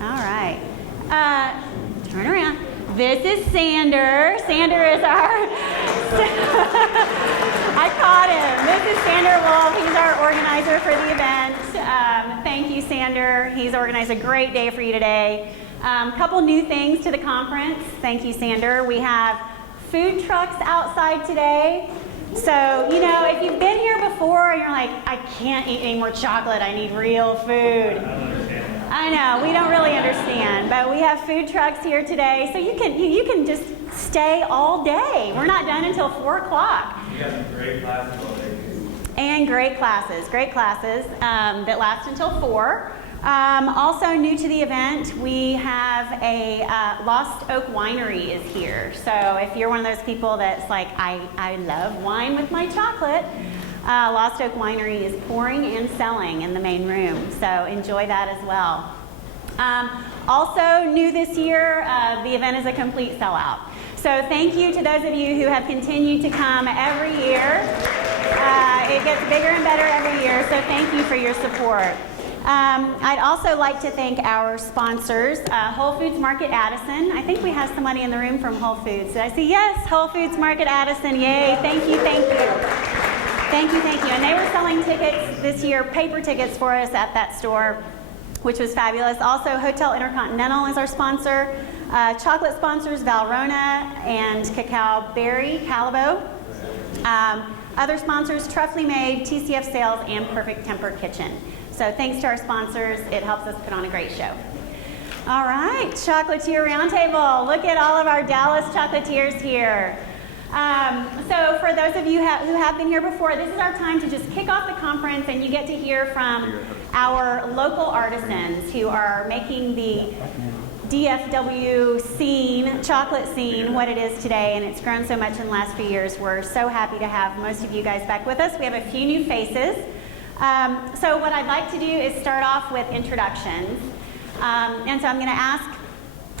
All right. Turn around. This is Sander. Sander is our, I caught him. This is Sander Wolf. He's our organizer for the event. Thank you, Sander. He's organized a great day for you today. Couple new things to the conference. Thank you, Sander. We have food trucks outside today. So, you know, if you've been here before and you're like, I can't eat any more chocolate, I need real food. I know, we don't really understand, but we have food trucks here today, so you can just stay all day. We're not done until 4 o'clock. You got some great classes all day. And great classes that last until 4. Also new to the event, we have a Lost Oak Winery is here. So if you're one of those people that's like, I love wine with my chocolate, Lost Oak Winery is pouring and selling in the main room. So enjoy that as well. Also new this year, the event is a complete sellout. So thank you to those of you who have continued to come every year. It gets bigger and better every year, so thank you for your support. I'd also like to thank our sponsors, Whole Foods Market Addison. I think we have somebody in the room from Whole Foods. Did I see? Yes, Whole Foods Market Addison. Yay, thank you, thank you. Thank you, thank you. And they were selling tickets this year, paper tickets for us at that store, which was fabulous. Also, Hotel Intercontinental is our sponsor. Chocolate sponsors, Valrhona and Cacao Berry, Calabo. Other sponsors, Truffly Made, TCF Sales, and Perfect Temper Kitchen. So thanks to our sponsors, it helps us put on a great show. All right, Chocolatier Roundtable. Look at all of our Dallas Chocolatiers here. So for those of you who have been here before, this is our time to just kick off the conference, and you get to hear from our local artisans who are making the DFW scene, chocolate scene, what it is today, and it's grown so much in the last few years. We're so happy to have most of you guys back with us. We have a few new faces. So what I'd like to do is start off with introductions. And so I'm going to ask,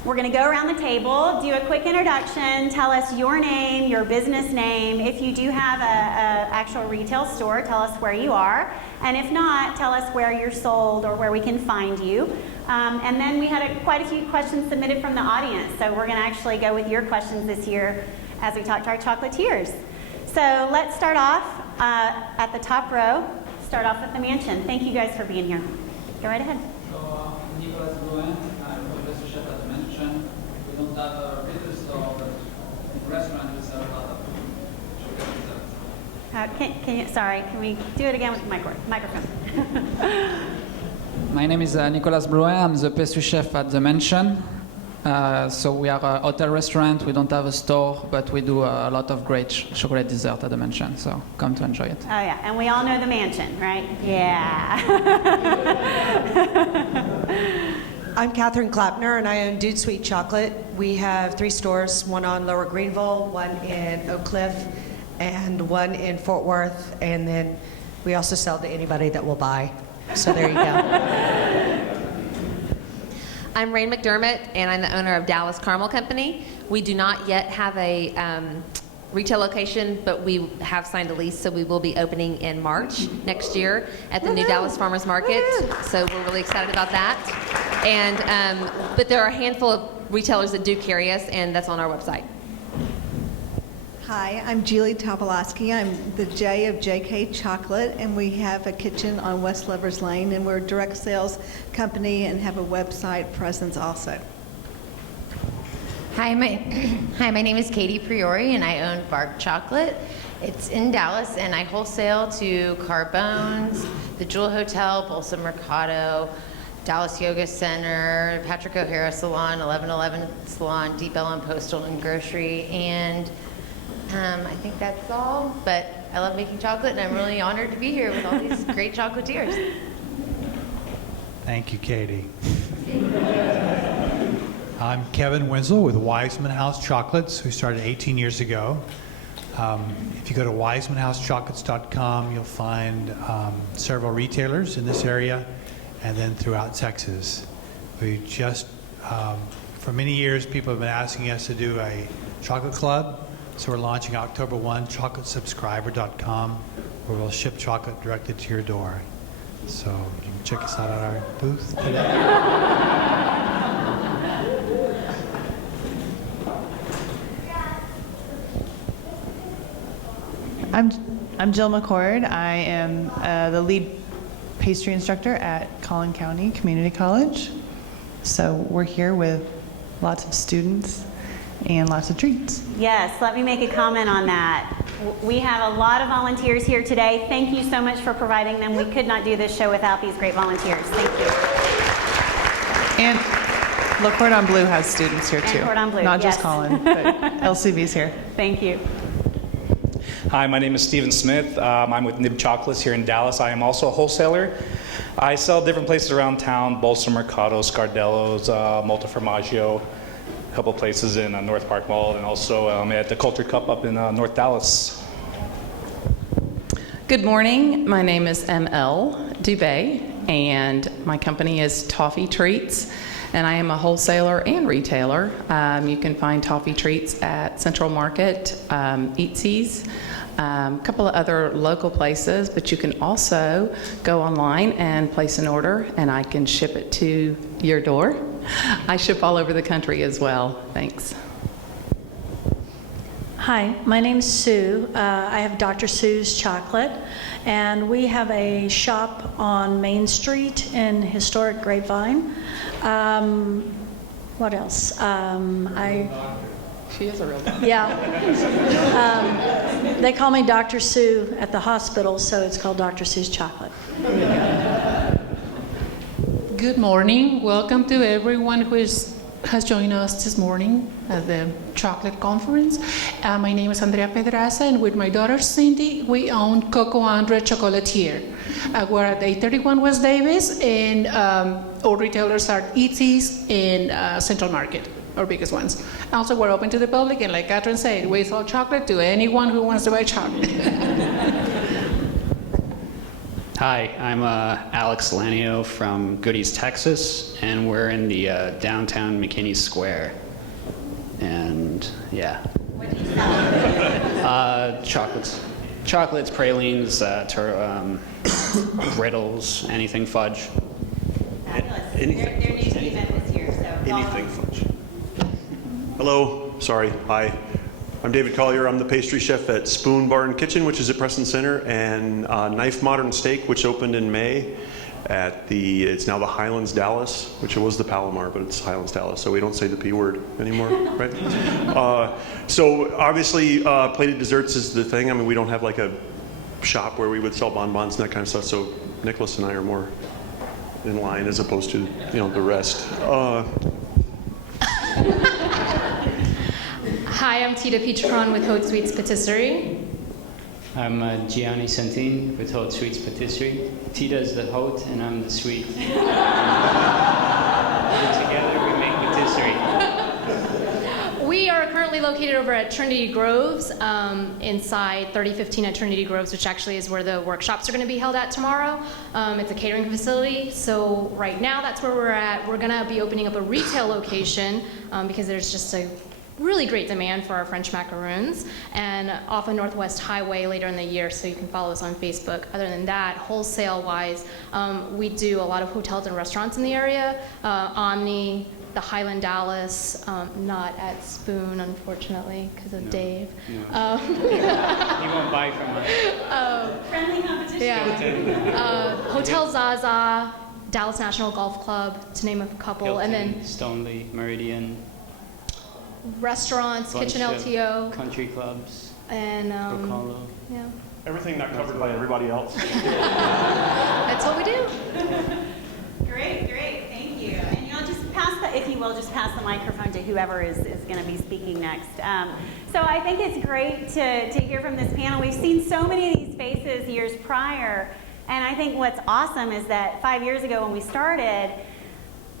we're going to go around the table, do a quick introduction, tell us your name, your business name. If you do have an actual retail store, tell us where you are. And if not, tell us where you're sold or where we can find you. And then we had quite a few questions submitted from the audience. So we're going to actually go with your questions this year as we talk to our chocolatiers. So let's start off at the top row. Start off with the mansion. Thank you guys for being here. Go right ahead. So, Nicolas Bruin, I'm professor chef at the mansion. We don't have a retail store, but in the restaurant we sell a lot of chocolate desserts. Can we do it again with the microphone? My name is Nicolas Bruin. I'm the pastry chef at the mansion. So we are a hotel restaurant. We don't have a store, but we do a lot of great chocolate dessert at the mansion. So come to enjoy it. Oh yeah, and we all know the mansion, right? Yeah. I'm Catherine Klappner, and I own Dude Sweet Chocolate. We have 3 stores, one on Lower Greenville, one in Oak Cliff, and one in Fort Worth. And then we also sell to anybody that will buy. So there you go. I'm Rain McDermott, and I'm the owner of Dallas Caramel Company. We do not yet have a retail location, but we have signed a lease, so we will be opening in March next year at the new Dallas Farmers Market. So we're really excited about that. And but there are a handful of retailers that do carry us, and that's on our website. Hi, I'm Julie Topolowski. I'm the J of JK Chocolate, and we have a kitchen on West Lovers Lane, and we're a direct sales company and have a website presence also. Hi, my name is Katie Priori, and I own Bark Chocolate. It's in Dallas, and I wholesale to Carbone's, the Jewel Hotel, Bolsa Mercado, Dallas Yoga Center, Patrick O'Hara Salon, 1111 Salon, Deep Ellum Postal and Grocery, and I think that's all, but I love making chocolate, and I'm really honored to be here with all these great chocolatiers. Thank you, Katie. I'm Kevin Wenzel with Wiseman House Chocolates, who started 18 years ago. If you go to wisemanhousechocolates.com, you'll find several retailers in this area and then throughout Texas. We just, for many years, people have been asking us to do a chocolate club. So we're launching October 1, chocolatesubscriber.com, where we'll ship chocolate directly to your door. So you can check us out at our booth today. I'm Jill McCord. I am the lead pastry instructor at Collin County Community College. So we're here with lots of students and lots of treats. Yes, let me make a comment on that. We have a lot of volunteers here today. Thank you so much for providing them. We could not do this show without these great volunteers. Thank you. And Le Cordon Bleu has students here too. And Cordon Bleu, Not just yes. Collin, but LCV's here. Thank you. Hi, my name is Stephen Smith. I'm with Nib Chocolates here in Dallas. I am also a wholesaler. I sell different places around town: Bolsa Mercado, Scardello's, Multiformaggio, a couple places in North Park Mall, and also at the Culture Cup up in North Dallas. Good morning. My name is ML Dubé, and my company is Toffee Treats, and I am a wholesaler and retailer. You can find Toffee Treats at Central Market, Eatzi's, a couple of other local places, but you can also go online and place an order, and I can ship it to your door. I ship all over the country as well. Thanks. Hi, my name is Sue. I have Dr. Sue's Chocolate, and we have a shop on Main Street in historic Grapevine. What else? She is a real doctor. Yeah. They call me Dr. Sue at the hospital, so it's called Dr. Sue's Chocolate. Good morning. Welcome to everyone who has joined us this morning at the chocolate conference. My name is Andrea Pedraza, and with my daughter Cindy, we own CocoAndré Chocolatiers. We're at 831 West Davis, and our retailers are Eatzi's in Central Market, our biggest ones. Also, we're open to the public, and like Catherine said, we sell chocolate to anyone who wants to buy chocolate. Hi, I'm Alex Lanio from Goodies, Texas, and we're in the downtown McKinney Square. And yeah. What do you sell? Chocolates, pralines, griddles, anything fudge. Fabulous. They're new to the event this year, so Anything fudge. Hello, sorry, hi. I'm David Collier. I'm the pastry chef at Spoon Bar and Kitchen, which is at Preston Center, and Knife Modern Steak, which opened in May at it's now the Highlands Dallas, which it was the Palomar, but it's Highlands Dallas, so we don't say the P word anymore, right? So obviously, plated desserts is the thing. I mean, we don't have like a shop where we would sell bonbons and that kind of stuff, so Nicholas and I are more in line as opposed to, the rest. Hi, I'm Tita Peachcron with Haute Sweets Patisserie. I'm Gianni Santin with Haute Sweets Patisserie. Tita is the haute and I'm the sweet. Together we make patisserie. We are currently located over at Trinity Groves, inside 3015 at Trinity Groves, which actually is where the workshops are going to be held at tomorrow. It's a catering facility, so right now that's where we're at. We're going to be opening up a retail location because there's just a really great demand for our French macaroons, and off of Northwest Highway later in the year, so you can follow us on Facebook. Other than that, wholesale-wise, we do a lot of hotels and restaurants in the area. Omni, the Highland Dallas, not at Spoon, unfortunately, because of Dave. No. He won't buy from us. Friendly competition. Yeah. Hotel Zaza, Dallas National Golf Club, to name a couple, Hilton, and then Stoneleigh, Meridian, restaurants, Kitchen LTO, country clubs, and Bocalo. yeah. Everything not covered by everybody else. That's what we do. Great, thank you. And y'all just pass the microphone to whoever is going to be speaking next. So I think it's great to hear from this panel. We've seen so many of these faces years prior, and I think what's awesome is that 5 years ago when we started,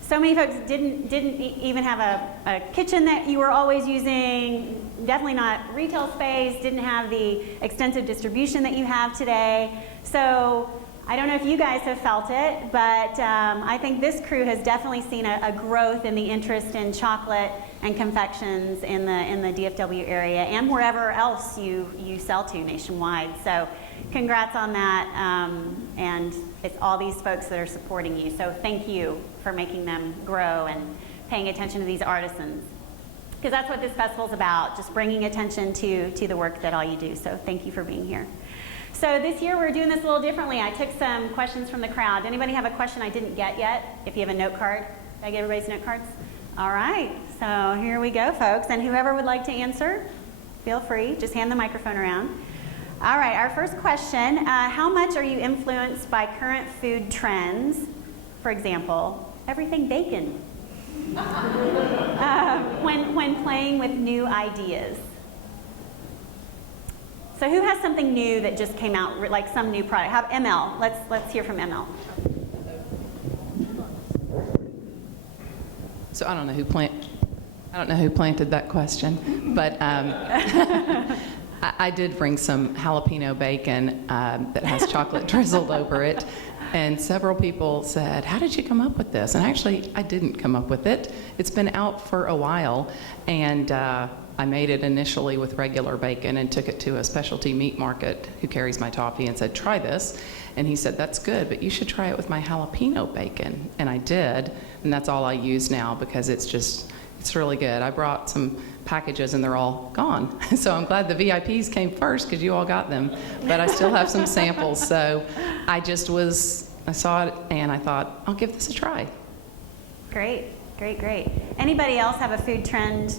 so many folks didn't even have a kitchen that you were always using, definitely not retail space, didn't have the extensive distribution that you have today. So I don't know if you guys have felt it, but I think this crew has definitely seen a growth in the interest in chocolate and confections in the DFW area and wherever else you sell to nationwide. So congrats on that, and it's all these folks that are supporting you. So thank you for making them grow and paying attention to these artisans. because that's what this festival's about, just bringing attention to the work that all you do. So thank you for being here. So this year we're doing this a little differently. I took some questions from the crowd. Anybody have a question I didn't get yet? If you have a note card, did I get everybody's note cards? All right, so here we go, folks. And whoever would like to answer, feel free. Just hand the microphone around. All right, our first question, how much are you influenced by current food trends? For example, everything bacon. When playing with new ideas. So who has something new that just came out, like some new product? How, ML, let's hear from ML. So I don't know who planted that question, but I did bring some jalapeno bacon that has chocolate drizzled over it. And several people said, how did you come up with this? And actually, I didn't come up with it. It's been out for a while, and I made it initially with regular bacon and took it to a specialty meat market who carries my toffee and said, try this. And he said, that's good, but you should try it with my jalapeno bacon. And I did, and that's all I use now because it's really good. I brought some packages and they're all gone. So I'm glad the VIPs came first because you all got them, but I still have some samples. So I saw it and I thought, I'll give this a try. Great. Anybody else have a food trend?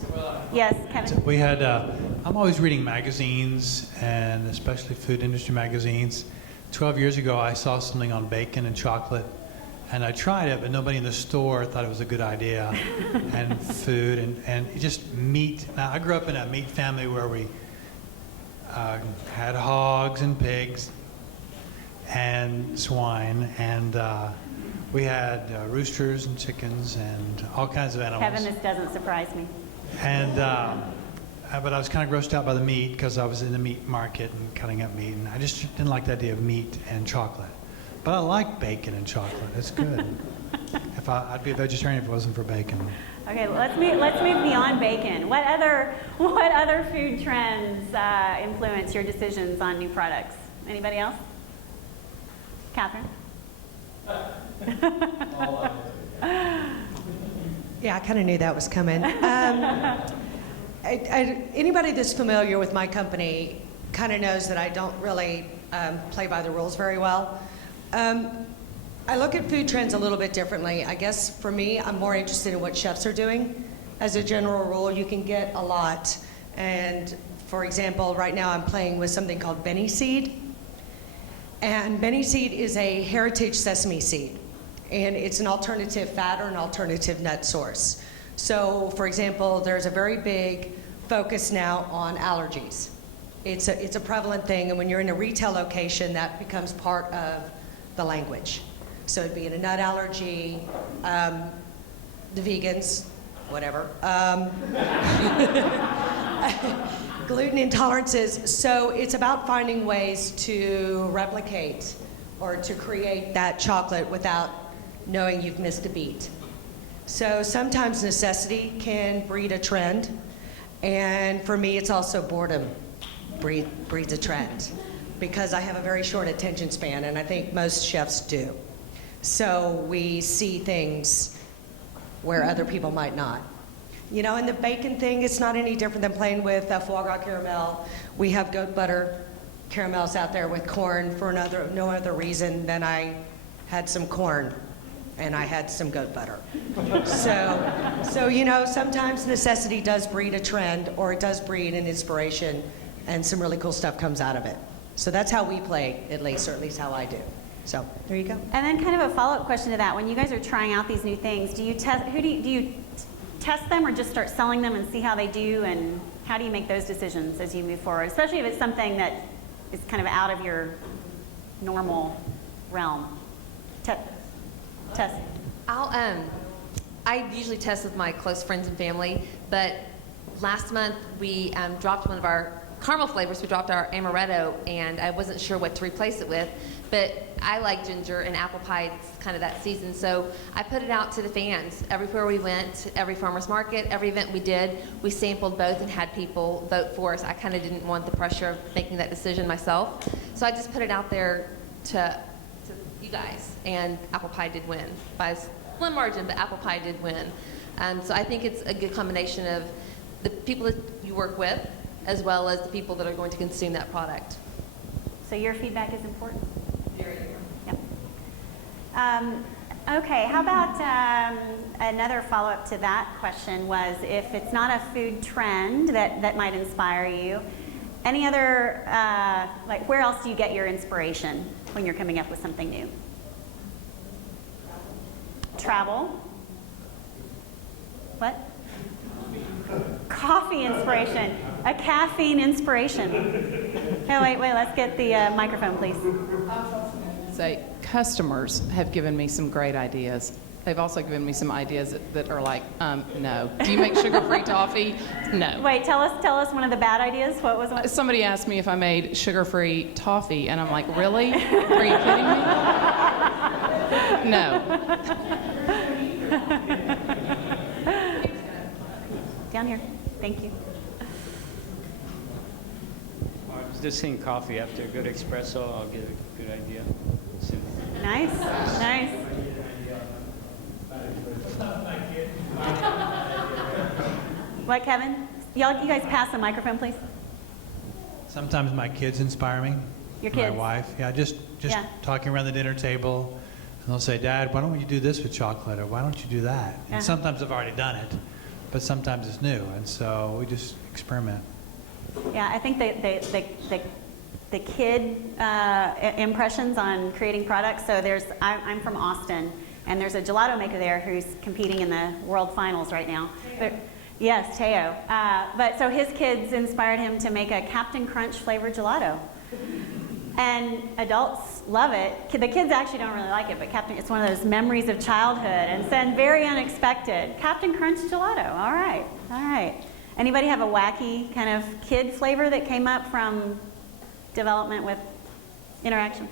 Yes, Kevin? We had, I'm always reading magazines, and especially food industry magazines. 12 years ago, I saw something on bacon and chocolate, and I tried it, but nobody in the store thought it was a good idea. And food, and just meat. Now, I grew up in a meat family where we had hogs and pigs and swine, and we had roosters and chickens and all kinds of animals. Kevin, this doesn't surprise me. And but I was kind of grossed out by the meat because I was in the meat market and cutting up meat, and I just didn't like the idea of meat and chocolate. But I like bacon and chocolate. It's good. I'd be a vegetarian if it wasn't for bacon. Okay, let's move beyond bacon. What other food trends influence your decisions on new products? Anybody else? Catherine? Yeah, I kind of knew that was coming. Anybody that's familiar with my company kind of knows that I don't really play by the rules very well. I look at food trends a little bit differently. I guess for me, I'm more interested in what chefs are doing. As a general rule, you can get a lot. And for example, right now I'm playing with something called Benny seed. And Benny seed is a heritage sesame seed. And it's an alternative fat or an alternative nut source. So for example, there's a very big focus now on allergies. It's a prevalent thing, and when you're in a retail location, that becomes part of the language. So it'd be in a nut allergy, the vegans, whatever. Gluten intolerances. So it's about finding ways to replicate or to create that chocolate without knowing you've missed a beat. So sometimes necessity can breed a trend, and for me it's also boredom breeds a trend, because I have a very short attention span, and I think most chefs do. So we see things where other people might not. You know, and the bacon thing, it's not any different than playing with foie gras caramel. We have goat butter caramels out there with corn for no other reason than I had some corn and I had some goat butter. So you know, sometimes necessity does breed a trend, or it does breed an inspiration, and some really cool stuff comes out of it. So that's how we play, at least, or at least how I do. So there you go. And then kind of a follow-up question to that. When you guys are trying out these new things, do you test them or just start selling them and see how they do, and how do you make those decisions as you move forward, especially if it's something that is kind of out of your normal realm? Test. I usually test with my close friends and family, but last month we dropped one of our caramel flavors. We dropped our amaretto, and I wasn't sure what to replace it with, but I like ginger, and apple pie, it's kind of that season, so I put it out to the fans. Everywhere we went, every farmer's market, every event we did, we sampled both and had people vote for us. I kind of didn't want the pressure of making that decision myself, so I just put it out there to you guys, and apple pie did win by a slim margin, but apple pie did win. So I think it's a good combination of the people that you work with, as well as the people that are going to consume that product. So your feedback is important? Very important. Yep. Okay, how about another follow-up to that question was, if it's not a food trend that might inspire you, any other, like where else do you get your inspiration when you're coming up with something new? Travel? What? Coffee inspiration. A caffeine inspiration. Oh, wait, let's get the microphone, please. Say, customers have given me some great ideas. They've also given me some ideas that are like, no. Do you make sugar-free toffee? No. Wait, tell us one of the bad ideas. What was one? Somebody asked me if I made sugar-free toffee, and I'm like, really? Are you kidding me? No. Down here. Thank you. I was just saying coffee. After a good espresso, I'll get a good idea. Nice. What, Kevin? You guys pass the microphone, please. Sometimes my kids inspire me. Your kids? My wife. Yeah, just Yeah. talking around the dinner table, and they'll say, "Dad, why don't you do this with chocolate, or why don't you do that?" Yeah. And sometimes I've already done it, but sometimes it's new, and so we just experiment. Yeah, I think the kid impressions on creating products. So I'm from Austin, and there's a gelato maker there who's competing in the world finals right now. Yes, Teo. But so his kids inspired him to make a Captain Crunch flavored gelato. And adults love it. The kids actually don't really like it, but it's one of those memories of childhood, and then very unexpected. Captain Crunch gelato. All right. Anybody have a wacky kind of kid flavor that came up from development with interaction?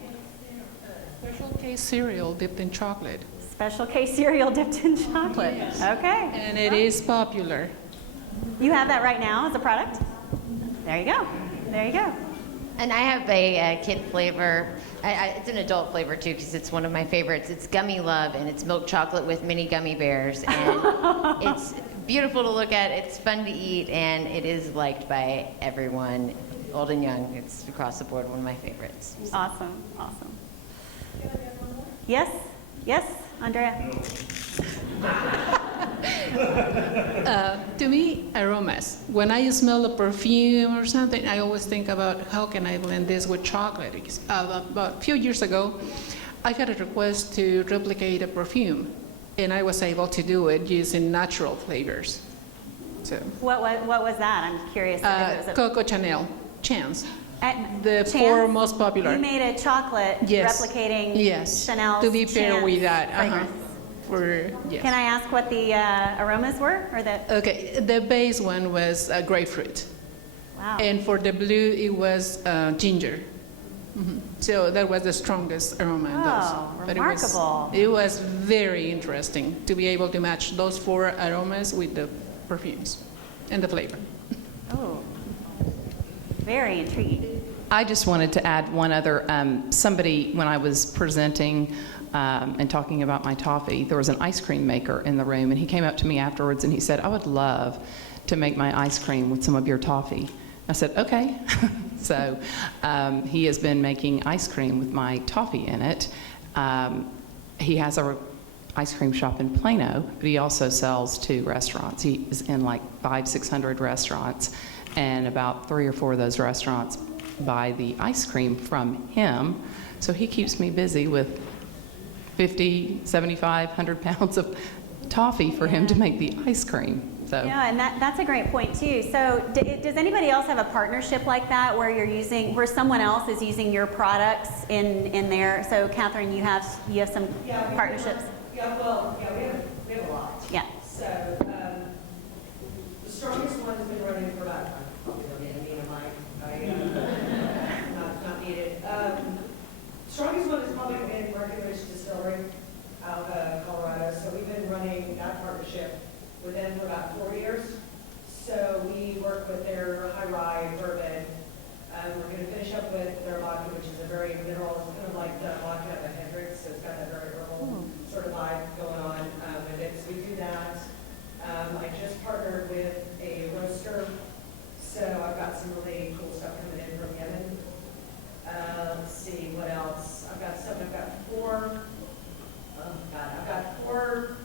Special K cereal dipped in chocolate. Special K cereal dipped in chocolate. Yes. Okay. And it is popular. You have that right now as a product? There you go. And I have a kid flavor. It's an adult flavor too, because it's one of my favorites. It's Gummy Love, and it's milk chocolate with mini gummy bears. And it's beautiful to look at. It's fun to eat, and it is liked by everyone, old and young. It's across the board one of my favorites. Awesome. Yes, Andrea. To me, aromas. When I smell a perfume or something, I always think about how can I blend this with chocolate. Because, about a few years ago, I got a request to replicate a perfume, and I was able to do it using natural flavors. So, What was that? I'm curious. Coco Chanel, Chance. The four most popular. You made a chocolate replicating Chanel's to be paired Chance with that. fragrance. Yes. Can I ask what the aromas were? Okay, the base one was grapefruit. Wow. And for the blue, it was ginger. So that was the strongest aroma in those. But remarkable. It was very interesting to be able to match those four aromas with the perfumes and the flavor. Oh, very intriguing. I just wanted to add one other, somebody, when I was presenting and talking about my toffee, there was an ice cream maker in the room, and he came up to me afterwards and he said, "I would love to make my ice cream with some of your toffee." I said, "Okay." So he has been making ice cream with my toffee in it. He has a ice cream shop in Plano, but he also sells to restaurants. He is in like 500-600 restaurants, and about 3 or 4 of those restaurants buy the ice cream from him. So he keeps me busy with 50, 75, 100 pounds of toffee for him to make the ice cream. So. Yeah, and that's a great point too. So does anybody else have a partnership like that where where someone else is using your products in there? So Catherine, you have some partnerships? We have a lot. Yeah. So the strongest one has been running for about, not needed. Strongest one is probably been Breckenridge Distillery out of Colorado. So we've been running that partnership with them for about 4 years. So we work with their high rye bourbon. We're going to finish up with their vodka, which is a very mineral, it's kind of like the vodka of a Hendrix, so it's got that very herbal sort of vibe going on with it. So we do that. I just partnered with a roaster roaster. So I've got some really cool stuff coming in from Yemen. Let's see, what else? I've got 4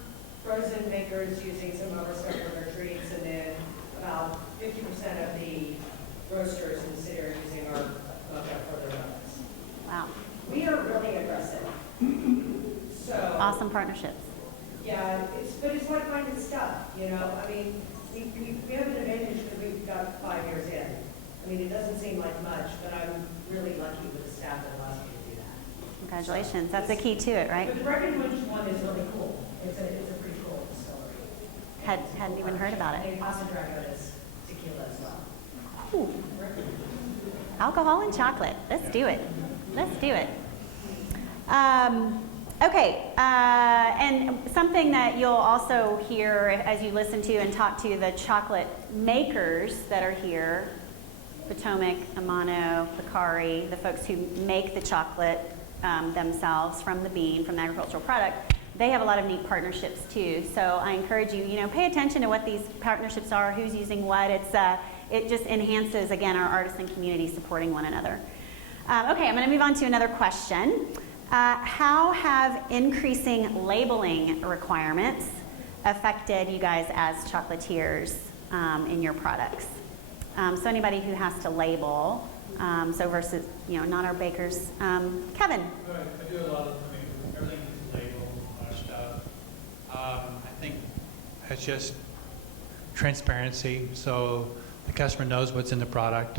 frozen makers using some of our stuff for their treats, and then about 50% of the roasters in the city are using our stuff for their ovens. Wow. We are really aggressive. So Awesome partnerships. yeah, but it's like finding stuff, you know? I mean, we have an advantage because we've got 5 years in. I mean, it doesn't seem like much, but I'm really lucky with the staff that allows me to do that. Congratulations. That's the key to it, right? But the Breckenridge one is really cool. It's a pretty cool distillery. Hadn't even heard about it. And Casa Drago is tequila as well. Ooh. Alcohol and chocolate. Let's do it. Let's do it. Okay, and something that you'll also hear as you listen to and talk to the chocolate makers that are here, Potomac, Amano, Bakari, the folks who make the chocolate themselves from the bean, from the agricultural product, they have a lot of neat partnerships too. So I encourage you, pay attention to what these partnerships are, who's using what. It just enhances, again, our artisan community supporting one another. Okay, I'm going to move on to another question. How have increasing labeling requirements affected you guys as chocolatiers in your products? So anybody who has to label, so versus, not our bakers. Kevin? I do a lot of, everything is labeled, a lot of stuff. I think it's just transparency, so the customer knows what's in the product,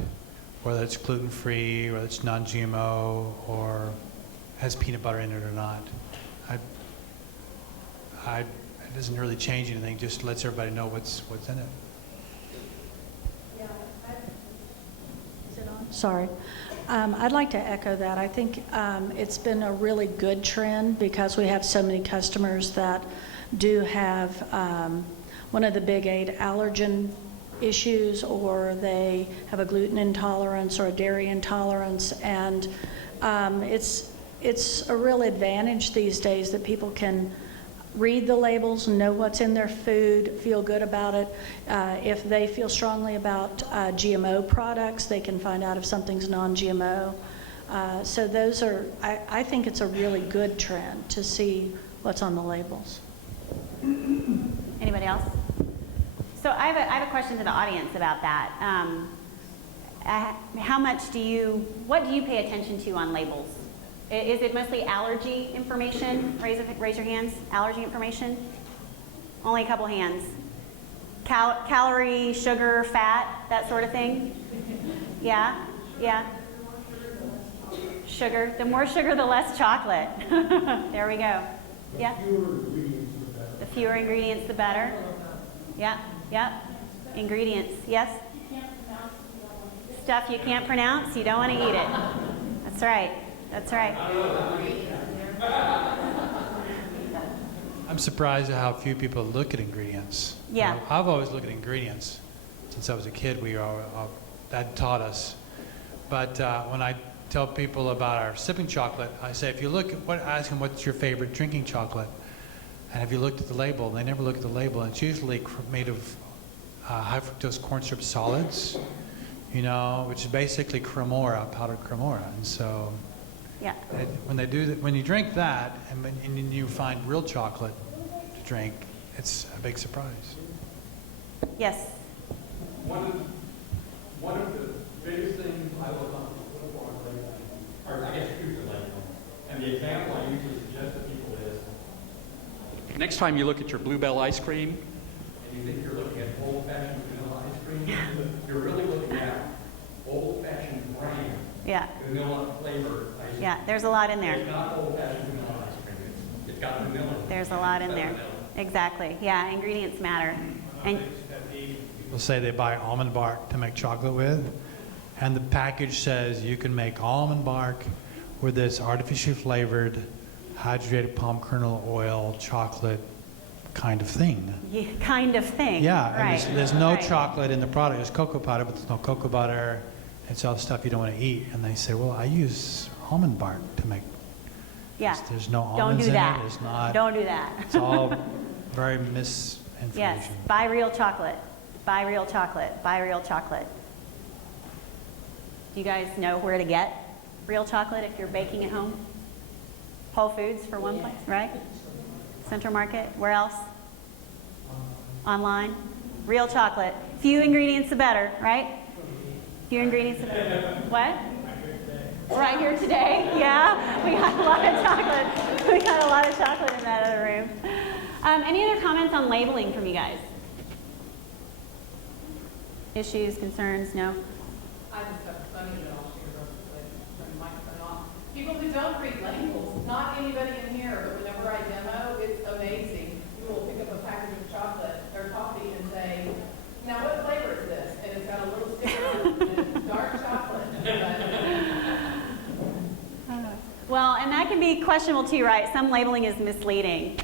whether it's gluten-free, whether it's non-GMO, or has peanut butter in it or not. It doesn't really change anything, just lets everybody know what's in it. Sorry. I'd like to echo that. I think it's been a really good trend because we have so many customers that do have one of the big 8 allergen issues, or they have a gluten intolerance or a dairy intolerance, and it's a real advantage these days that people can read the labels, know what's in their food, feel good about it. If they feel strongly about GMO products, they can find out if something's non-GMO. So those are, I think it's a really good trend to see what's on the labels. Anybody else? So I have a question to the audience about that. What do you pay attention to on labels? Is it mostly allergy information? Raise your hands. Allergy information? Only a couple hands. Calorie, sugar, fat, that sort of thing? Yeah? Sugar. The more sugar, the less chocolate. There we go. Yeah? The fewer ingredients, the better. Yeah. Ingredients. Yes? Stuff you can't pronounce, you don't want to eat it. That's right. I'm surprised at how few people look at ingredients. Yeah. I've always looked at ingredients since I was a kid. That taught us. But when I tell people about our sipping chocolate, I say, if you look at ask them what's your favorite drinking chocolate, and have you looked at the label? They never look at the label, and it's usually made of high fructose corn syrup solids, which is basically cremora, powdered cremora, and so. Yeah. When you drink that, and you find real chocolate to drink, it's a big surprise. Yes. One of the biggest things I look on label, or I guess choose the label, and the example I usually suggest to people is, next time you look at your Bluebell ice cream, and you think you're looking at old-fashioned vanilla ice cream, you're really looking at old-fashioned brand. Yeah. Vanilla flavor ice cream. Yeah, there's a lot in there. It's not old-fashioned vanilla ice cream. It's got vanilla. There's a lot in there. Exactly. Yeah, ingredients matter. And People say they buy almond bark to make chocolate with, and the package says you can make almond bark with this artificially flavored, hydrated palm kernel oil chocolate kind of thing. yeah, kind of thing. Yeah, Right. and there's no Right. chocolate in the product. There's cocoa powder, but there's no cocoa butter. It's all the stuff you don't want to eat. And they say, well, I use almond bark to make. Yeah. There's no Don't almonds do in that. it. It's not. Don't do that. It's all very misinformation. Yes. Buy real chocolate. Buy real chocolate. Buy real chocolate. Do you guys know where to get real chocolate if you're baking at home? Whole Foods for one place, right? Central Market. Where else? Online. Real chocolate. Few ingredients the better, right? Few ingredients the better. What? Right here today. Yeah, we got a lot of chocolate. We got a lot of chocolate in that other room. Any other comments on labeling from you guys? Issues, concerns? No? I just have funny that I'll share real quick, turn the microphone off. People who don't read labels, not anybody in here, but whenever I demo, it's amazing. You will pick up a package of chocolate or coffee and say, now what flavor is this? And it's got a little sticker on it, and it's dark chocolate. Well, and that can be questionable too, right? Some labeling is misleading.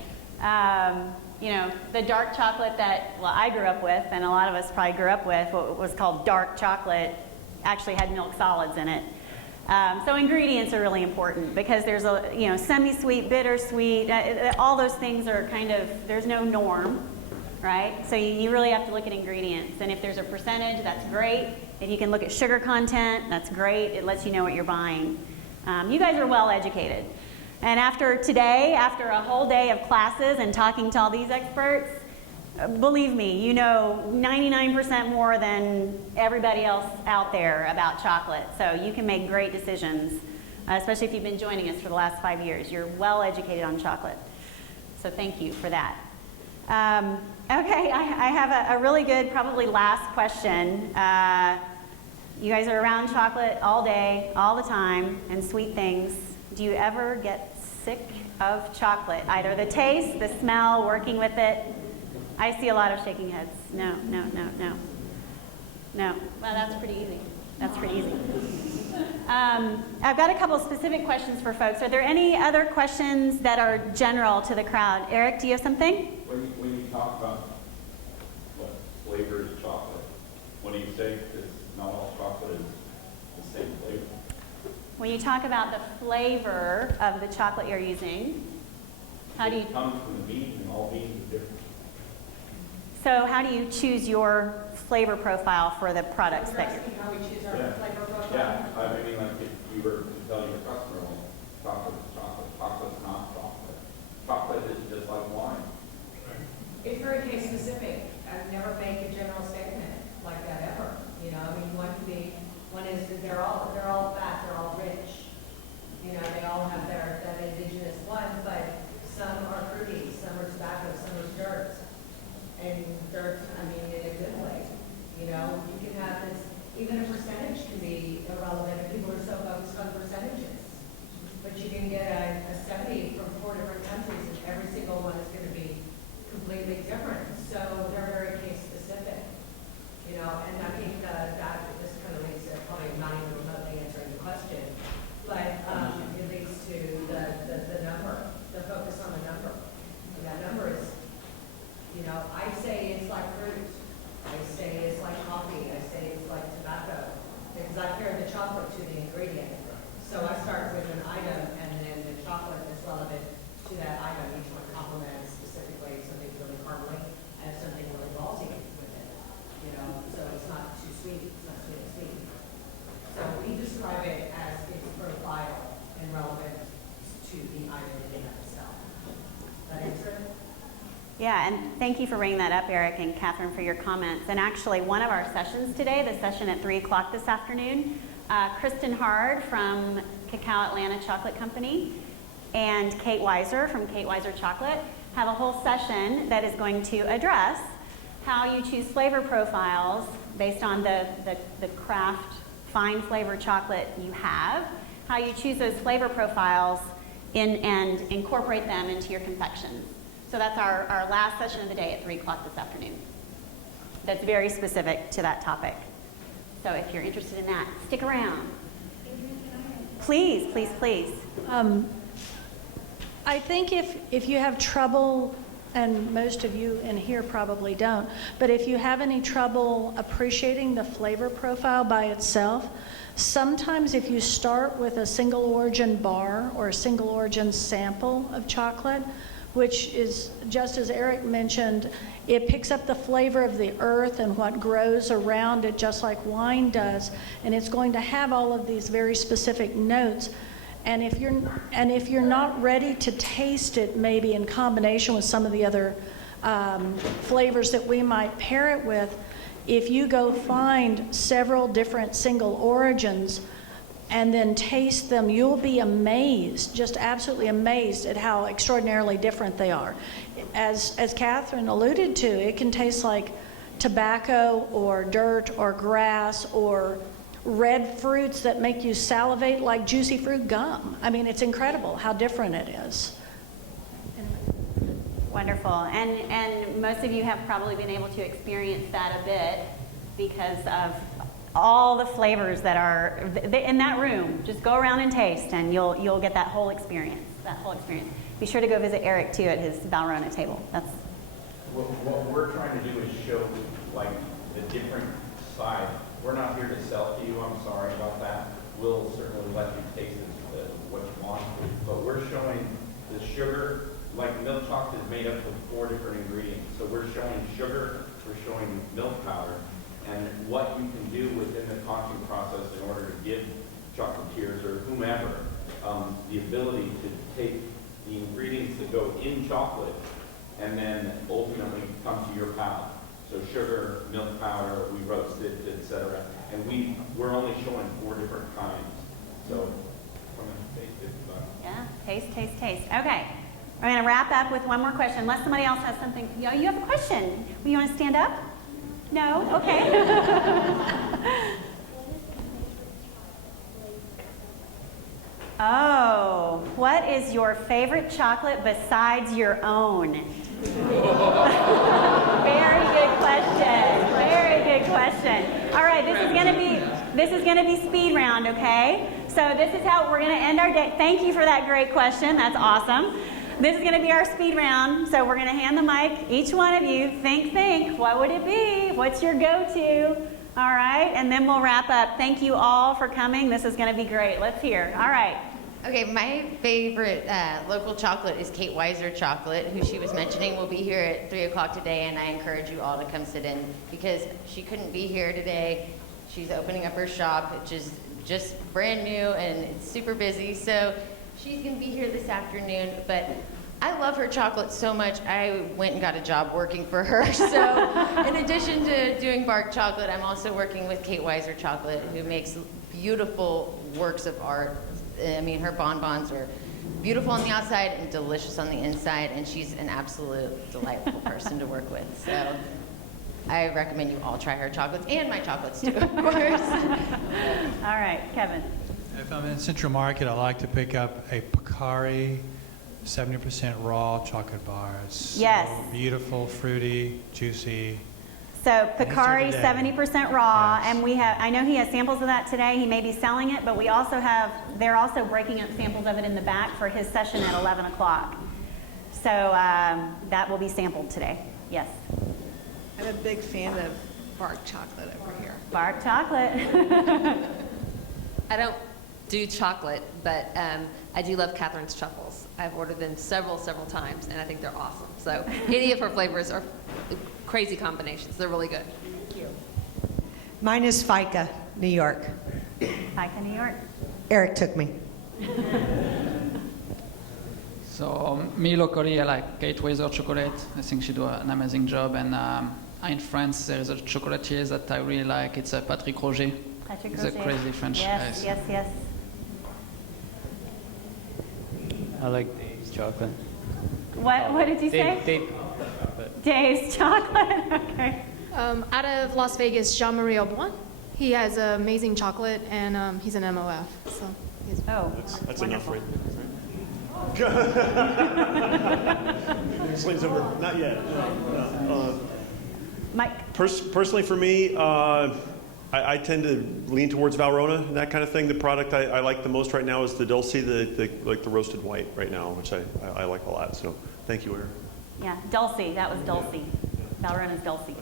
You know, the dark chocolate that, well, I grew up with, and a lot of us probably grew up with, what was called dark chocolate, actually had milk solids in it. So ingredients are really important because there's a, you know, semi-sweet, bittersweet, all those things are kind of, there's no norm, right? So you really have to look at ingredients. And if there's a percentage, that's great. If you can look at sugar content, that's great. It lets you know what you're buying. You guys are well educated. And after today, after a whole day of classes and talking to all these experts, believe me, you know 99% more than everybody else out there about chocolate. So you can make great decisions, especially if you've been joining us for the last 5 years. You're well educated on chocolate. So thank you for that. Okay, I have a really good, probably last question. You guys are around chocolate all day, all the time, and sweet things. Do you ever get sick of chocolate? Either the taste, the smell, working with it? I see a lot of shaking heads. No, no, no, no. No. Well, that's pretty easy. That's pretty easy. I've got a couple of specific questions for folks. Are there any other questions that are general to the crowd? Eric, do you have something? When you talk about what flavor is chocolate, when you say that not all chocolate is the same flavor? When you talk about the flavor of the chocolate you're using, how do you... It comes from the bean, and all beans are different. So how do you choose your flavor profile for the products that you're... How we choose our flavor profile? Yeah, I mean, like if you were to tell your customer, well, chocolate is chocolate, chocolate's not chocolate. Chocolate is just like wine. It's very case specific. I've never made a general statement like that ever. You know, I mean, one is that they're all fat, they're all rich. You know, they all have that indigenous one, but some are fruity, some are tobacco, some are dirt. And dirt, I mean, in a good way. You know, you can have this, even a percentage can be irrelevant if people are so focused on percentages. But you can get a 70 from 4 different countries, and every single one is going to be completely different. So they're very case specific. You know, and I think that this kind of leads to probably not even remotely answering the question, but it leads to the number, the focus on the number. And that number is, you know, I say it's like fruit. I say it's like coffee. I say it's like tobacco. Because I pair the chocolate to the ingredient. So I start with an item, and then the chocolate is relevant to that item. Each one complements specifically something really caramely and something really ballsy with it. You know, so it's not too sweet. It's not sweet and sweet. So we describe it as its profile and relevant to the item in itself. That answer it? Yeah, and thank you for bringing that up, Eric and Catherine, for your comments. And actually, one of our sessions today, the session at 3 o'clock this afternoon, Kristen Hard from Cacao Atlanta Chocolate Company and Kate Weiser from Kate Weiser Chocolate have a whole session that is going to address how you choose flavor profiles based on the craft fine flavor chocolate you have, how you choose those flavor profiles and incorporate them into your confections. So that's our last session of the day at 3 o'clock this afternoon. That's very specific to that topic. So if you're interested in that, stick around. Please, please, please. I think if you have trouble, and most of you in here probably don't, but if you have any trouble appreciating the flavor profile by itself, sometimes if you start with a single origin bar or a single origin sample of chocolate, which is, just as Eric mentioned, it picks up the flavor of the earth and what grows around it, just like wine does, and it's going to have all of these very specific notes. And if you're not ready to taste it, maybe in combination with some of the other flavors that we might pair it with, if you go find several different single origins and then taste them, you'll be amazed, just absolutely amazed at how extraordinarily different they are. As Catherine alluded to, it can taste like tobacco or dirt or grass or red fruits that make you salivate like juicy fruit gum. I mean, it's incredible how different it is. Wonderful. And most of you have probably been able to experience that a bit because of all the flavors that are in that room. Just go around and taste, and you'll get that whole experience. Be sure to go visit Eric too at his Valrhona table. That's what we're trying to do is show like the different side. We're not here to sell to you. I'm sorry about that. We'll certainly let you taste what you want, but we're showing the sugar. Like milk chocolate is made up of 4 different ingredients. So we're showing sugar, we're showing milk powder, and what you can do within the conching process in order to give chocolatiers or whomever the ability to take the ingredients that go in chocolate and then ultimately come to your palate. So sugar, milk powder, we roast it, etc. And we're only showing 4 different kinds. So come and taste it. Yeah, taste. Okay. We're going to wrap up with one more question, unless somebody else has something. You have a question. You want to stand up? No? Okay. Oh, what is your favorite chocolate besides your own? Very good question. Very good question. All right, this is going to be speed round, okay? So this is how we're going to end our day. Thank you for that great question. That's awesome. This is going to be our speed round, so we're going to hand the mic. Each one of you, think. What would it be? What's your go-to? All right, and then we'll wrap up. Thank you all for coming. This is going to be great. Let's hear. All right. Okay, my favorite local chocolate is Kate Weiser Chocolate, who she was mentioning will be here at 3 o'clock today, and I encourage you all to come sit in because she couldn't be here today. She's opening up her shop, which is just brand new, and it's super busy, so she's going to be here this afternoon, but I love her chocolate so much, I went and got a job working for her. So in addition to doing Bark Chocolate, I'm also working with Kate Weiser Chocolate, who makes beautiful works of art. I mean, her bonbons are beautiful on the outside and delicious on the inside, and she's an absolute delightful person to work with. So I recommend you all try her chocolates and my chocolates too, of course. All right, Kevin. If I'm in Central Market, I like to pick up a Picari 70% raw chocolate bars. Yes. So beautiful, fruity, juicy. So Picari It's here today. 70% raw, Yes. and I know he has samples of that today. He may be selling it, but they're also breaking up samples of it in the back for his session at 11 o'clock. So that will be sampled today. Yes. I'm a big fan of Bark Chocolate over here. Bark Chocolate. I don't do chocolate, but I do love Catherine's truffles. I've ordered them several times, and I think they're awesome. So any of her flavors are crazy combinations. They're really good. Thank you. Mine is FICA, New York. FICA, New York. Eric took me. So me locally, I like Kate Weiser Chocolate. I think she do an amazing job. And in France, there is a chocolatier that I really like. It's a Patrick Roger. Patrick He's Roger. a crazy French Yes, guy. yes. I like Dave's chocolate. What did you say? Dave chocolate. Dave's chocolate. Okay. Out of Las Vegas, Jean-Marie Auboin. He has amazing chocolate, and he's an MOF. So he's That's enough, right? Slings over. Not yet. Mike. Personally, for me, I tend to lean towards Valrhona and that kind of thing. The product I like the most right now is the Dulce, like the roasted white right now, which I like a lot. So thank you, Aaron. Yeah, Dulce. That was Dulce. Valrhona's Dulce.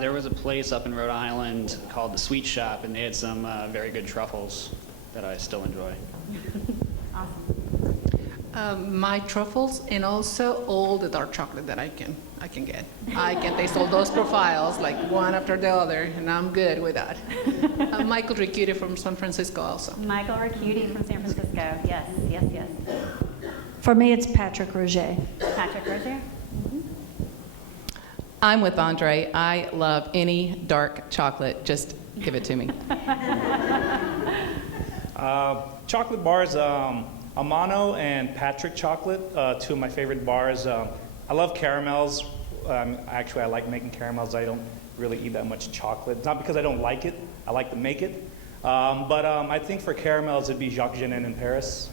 There was a place up in Rhode Island called the Sweet Shop, and they had some very good truffles that I still enjoy. Awesome. My truffles and also all the dark chocolate that I can get. I can taste all those profiles like one after the other, and I'm good with that. Michael Ricciuti from San Francisco also. Michael Ricciuti from San Francisco. Yes, yes, yes. For me, it's Patrick Roger. Patrick Roger. I'm with Andre. I love any dark chocolate. Just give it to me. Chocolate bars, Amano and Patrick Chocolate, two of my favorite bars. I love caramels. Actually, I like making caramels. I don't really eat that much chocolate. Not because I don't like it. I like to make it. But I think for caramels, it'd be Jacques Genin in Paris.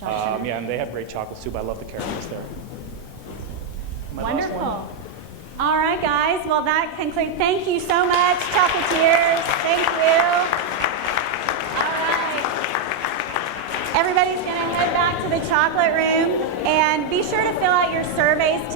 Yeah, and they have great chocolates too, but I love the caramels there. My last Wonderful. one. All right, guys. Well, that concludes. Thank you so much, Chocolatiers. Thank you. All right. Everybody's going to head back to the chocolate room, and be sure to fill out your surveys.